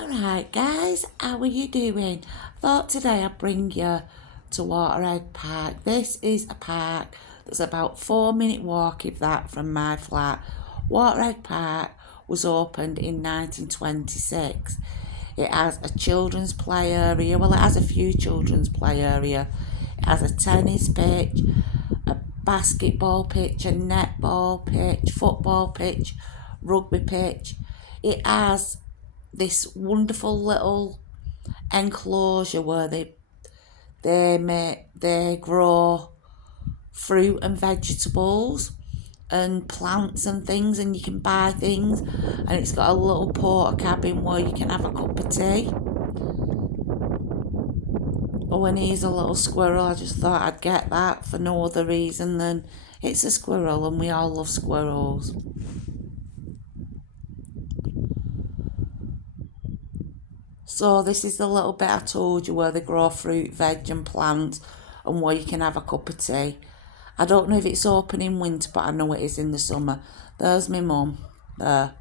Alright guys, how are you doing? Thought today I'd bring you to Waterhead Park. This is a park that's about 4 minute walk, if that, from my flat. Waterhead Park was opened in 1926. It has a children's play area, well it has a few children's play area. It has a tennis pitch, a basketball pitch, a netball pitch, football pitch, rugby pitch. It has this wonderful little enclosure where they grow fruit and vegetables and plants and things, and you can buy things, and it's got a little porter cabin where you can have a cup of tea. Oh, and here's a little squirrel. I just thought I'd get that for no other reason than it's a squirrel and we all love squirrels. So this is the little bit I told you where they grow fruit, veg and plants, and where you can have a cup of tea. I don't know if it's open in winter, but I know it is in the summer. There's my mum there.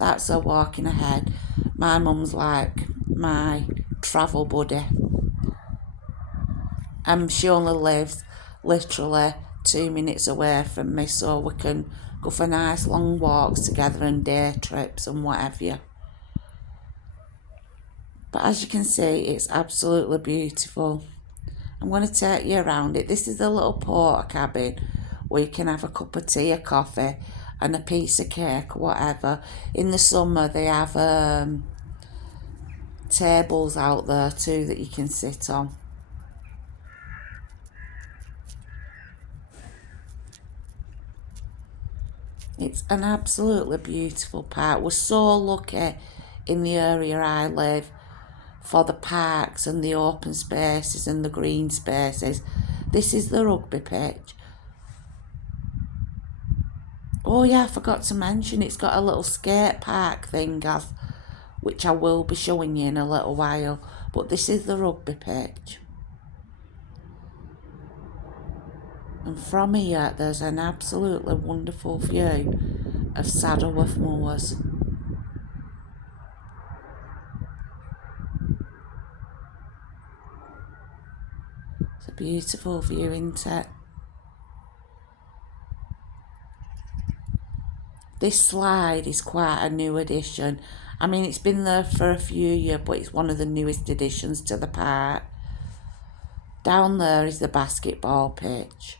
That's her walking ahead. My mum's like my travel buddy. And she only lives literally 2 minutes away from me, so we can go for nice long walks together and day trips and whatever. But as you can see, it's absolutely beautiful. I'm going to take you around it. This is the little porter cabin where you can have a cup of tea, a coffee and a piece of cake or whatever. In the summer they have tables out there too that you can sit on. It's an absolutely beautiful park. We're so lucky in the area I live for the parks and the open spaces and the green spaces. This is the rugby pitch. Oh yeah, I forgot to mention it's got a little skate park thing, which I will be showing you in a little while. But this is the rugby pitch. And from here there's an absolutely wonderful view of Saddleworth Moors. It's a beautiful view, isn't it? This slide is quite a new addition. I mean, it's been there for a few years, but it's one of the newest additions to the park. Down there is the basketball pitch.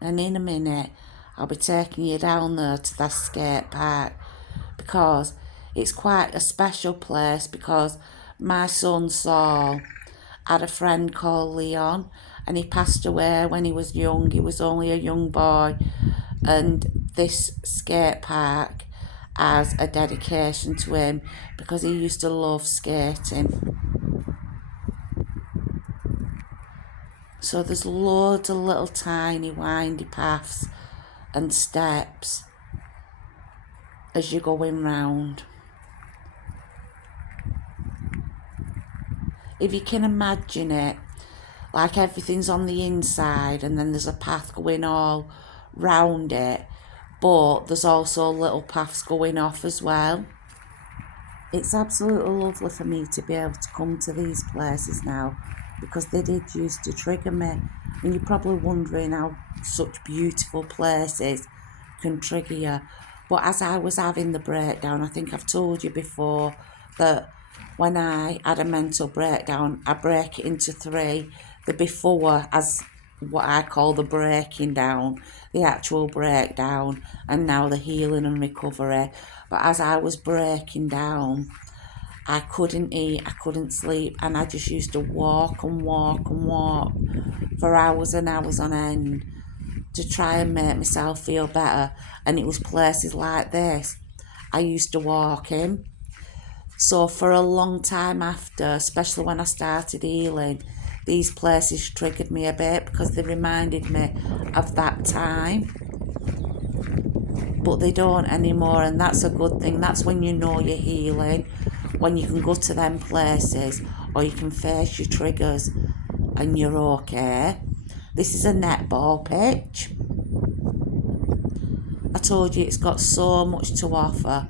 And in a minute, I'll be taking you down there to the skate park because it's quite a special place, because my son Saul had a friend called Leon and he passed away when he was young. He was only a young boy, and this skate park has a dedication to him because he used to love skating. So there's loads of little tiny windy paths and steps as you're going round. If you can imagine it, like everything's on the inside and then there's a path going all round it, but there's also little paths going off as well. It's absolutely lovely for me to be able to come to these places now, because they did used to trigger me. And you're probably wondering how such beautiful places can trigger you. But as I was having the breakdown, I think I've told you before that when I had a mental breakdown, I break it into three. The before, as what I call the breaking down, the actual breakdown, and now the healing and recovery. But as I was breaking down, I couldn't eat, I couldn't sleep, and I just used to walk and walk and walk for hours and hours on end to try and make myself feel better. And it was places like this I used to walk in. So for a long time after, especially when I started healing, these places triggered me a bit because they reminded me of that time. But they don't anymore, and that's a good thing. That's when you know you're healing, when you can go to them places or you can face your triggers and you're okay. This is a netball pitch. I told you it's got so much to offer.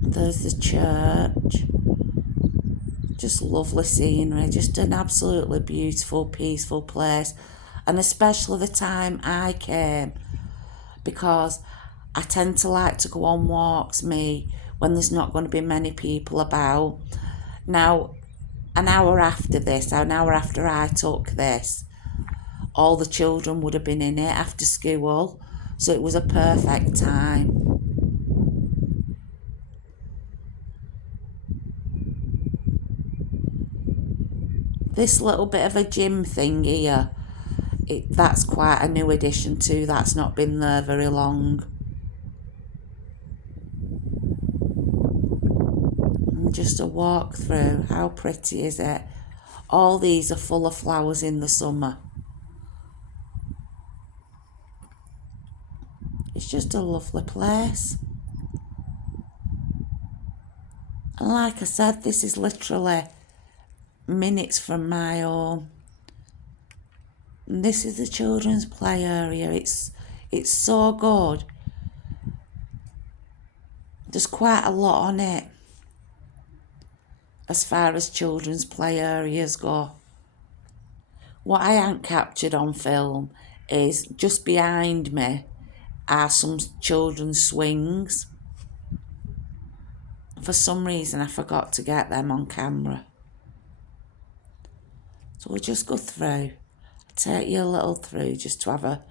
There's the church. Just lovely scenery, just an absolutely beautiful, peaceful place. And especially the time I came, because I tend to like to go on walks, when there's not going to be many people about. Now, an hour after I took this, all the children would have been in it after school, so it was a perfect time. This little bit of a gym thing here, that's quite a new addition too. That's not been there very long. And just a walk through. How pretty is it? All these are full of flowers in the summer. It's just a lovely place. And like I said, this is literally minutes from my home. And this is the children's play area. It's so good. There's quite a lot on it as far as children's play areas go. What I haven't captured on film is just behind me are some children's swings. For some reason I forgot to get them on camera. So we'll just go through. I'll take you a little through just to have a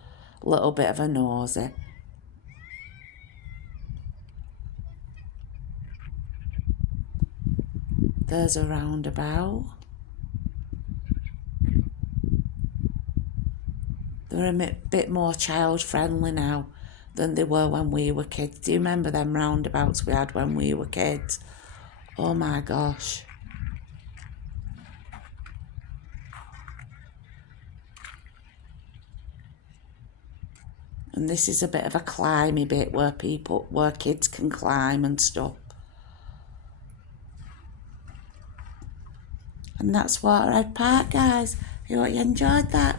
little bit of a nosy. There's a roundabout. They're a bit more child friendly now than they were when we were kids. Do you remember them roundabouts we had when we were kids? Oh my gosh. And this is a bit of a climby bit where kids can climb and stuff. And that's Waterhead Park, guys. I hope you enjoyed that.